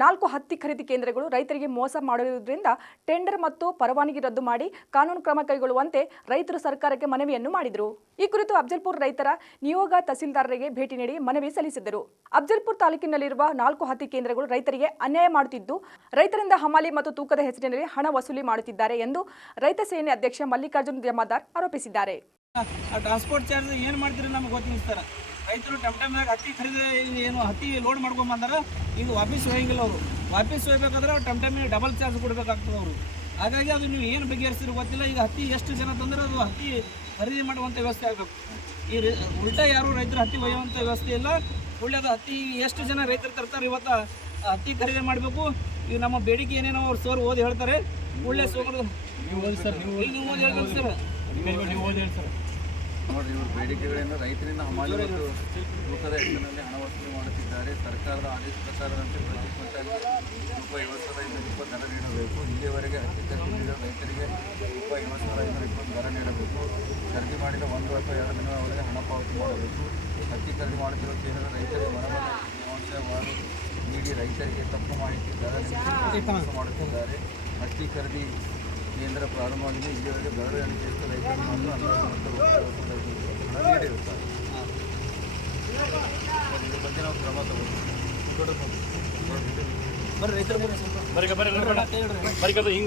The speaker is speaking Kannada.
4 ಹತ್ತಿ ಖರೀದಿ ಕೇಂದ್ರಗಳು ರೈತರಿಗೆ ಮೋಸ ಮಾಡಿರುವುದರಿಂದ ಟೆಂಡರ್ ಮತ್ತು ಪರವಾನಗಿ ರದ್ದು ಮಾಡಿ ಕಾನೂನು ಕ್ರಮ ಕೈಗೊಳ್ಳುವಂತೆ ರೈತರು ಸರ್ಕಾರಕ್ಕೆ ಮನವಿಯನ್ನು ಮಾಡಿದರು. ಈ ಕುರಿತು ಅಫಜಲ್ಪುರ ರೈತರ ನಿಯೋಗ ತಹಸೀಲ್ದಾರರಿಗೆ ಭೇಟಿ ನೀಡಿ ಮನವಿ ಸಲ್ಲಿಸಿದರು. ಅಫಜಲ್ಪುರ ತಾಲೂಕಿನಲ್ಲಿರುವ 4 ಹತ್ತಿ ಕೇಂದ್ರಗಳು ರೈತರಿಗೆ ಅನ್ಯಾಯ ಮಾಡುತ್ತಿದ್ದು, ರೈತರಿಂದ ಹಮಾಲಿ ಮತ್ತು ತೂಕದ ಹೆಸರಿನಲ್ಲಿ ಹಣ ವಸೂಲಿ ಮಾಡುತ್ತಿದ್ದಾರೆ ಎಂದು ರೈತ ಸೇನೆ ಅಧ್ಯಕ್ಷ ಮಲ್ಲಿಕಾರ್ಜುನ್ ಜಮಾದಾರ್ ಆರೋಪಿಸಿದ್ದಾರೆ. ಟ್ರಾನ್ಸ್ಪೋರ್ಟ್ ಚಾರ್ಜ್ ಏನು ಮಾಡ್ತೀರಿ ನಮಗೆ ಗೊತ್ತಿಲ್ಲ ಸರ್. ರೈತರು ಟಮ್ಟಮ್ನಾಗ ಹತ್ತಿ ಖರೀದಿ ಏನು ಹತ್ತಿ ಲೋಡ್ ಮಾಡ್ಕೊಂಡು ಬಂದಾರ, ಈಗ ವಾಪಸ್ ಒಯ್ಯಂಗಿಲ್ಲ. ಅವರು ವಾಪಸ್ ಒಯ್ಬೇಕಾದ್ರೆ ಟಮ್ಟಮ್ಮಿಗೆ ಡಬಲ್ ಚಾರ್ಜ್ ಕೊಡಬೇಕಾಗ್ತದೆ ಅವರು. ಹಾಗಾಗಿ ಅದು ನೀವು ಏನು ಬಗೆಹರಿಸಿದ್ರು ಗೊತ್ತಿಲ್ಲ. ಈಗ ಹತ್ತಿ ಎಷ್ಟು ಜನ ತಂದ್ರೆ ಅದು ಹತ್ತಿ ಖರೀದಿ ಮಾಡುವಂಥ ವ್ಯವಸ್ಥೆ ಆಗಬೇಕು. ಈ ಉಲ್ಟಾ ಯಾರು ರೈತರು ಹತ್ತಿ ಒಯ್ಯುವಂಥ ವ್ಯವಸ್ಥೆ ಇಲ್ಲ. ಒಳ್ಳೆಯದು ಹತ್ತಿ ಎಷ್ಟು ಜನ ರೈತರು ತರ್ತಾರೆ, ಇವತ್ತು ಹತ್ತಿ ಖರೀದಿ ಮಾಡಬೇಕು. ಈಗ ನಮ್ಮ ಬೇಡಿಕೆ ಏನೇನೋ ಅವ್ರು ಸರ್ ಓದಿ ಹೇಳ್ತಾರೆ. ಒಳ್ಳೆ ಸೋಮರು ನೀವು ಓದಿ ಸರ್, ನೀವು ಓದಿ ಹೇಳ್ಬೇಕು ಸರ್. ನೀವು ಓದಿ ಹೇಳಿ ಸರ್. ನೋಡಿರಿ, ಇವರು ಬೇಡಿಕೆಗಳನ್ನು ರೈತರಿಂದ ಹಮಾಲಿ ಮತ್ತು ತೂಕದ ಹೆಸರಿನಲ್ಲಿ ಹಣ ವಸೂಲಿ ಮಾಡುತ್ತಿದ್ದಾರೆ. ಸರ್ಕಾರದ ಆದೇಶ ಪ್ರಕಾರದಂತೆ ಪ್ರತಿ ಕ್ವಿಂಟಲ್ಗೆ ರೂಪಾಯಿ 70,520 ದರ ನೀಡಬೇಕು. ಇಲ್ಲಿಯವರೆಗೆ ಹತ್ತಿ ಖರೀದಿ ನೀಡಿದ ರೈತರಿಗೆ ರೂಪಾಯಿ 70,520 ದರ ನೀಡಬೇಕು. ಖರೀದಿ ಮಾಡಿದ 1 ಅಥವಾ 2 ದಿನಗಳವರೆಗೆ ಹಣ ಪಾವತಿ ಮಾಡಬೇಕು. ಹತ್ತಿ ಖರೀದಿ ಮಾಡುತ್ತಿರುವ ಕೇಂದ್ರದ ರೈತರಿಗೆ ಮನವೊಲಿಸುವ ತೇವಾಂಶವನ್ನು ನೀಡಿ ರೈತರಿಗೆ ತಪ್ಪು ಮಾಹಿತಿ ದರ ಮೋಸ ಮಾಡುತ್ತಿದ್ದಾರೆ. ಹತ್ತಿ ಖರೀದಿ ಕೇಂದ್ರ ಪ್ರಾರಂಭವಾಗಿದೆ. ಇಲ್ಲಿವರೆಗೆ ಬೆರಳು ಎಣಿಕೆಯಷ್ಟು ರೈತರು ಮತ್ತು ನೀಡಿರುತ್ತಾರೆ. ಇದ್ರ ಬಗ್ಗೆ ನಾವು ಕ್ರಮ ತಗೋತೀವಿ.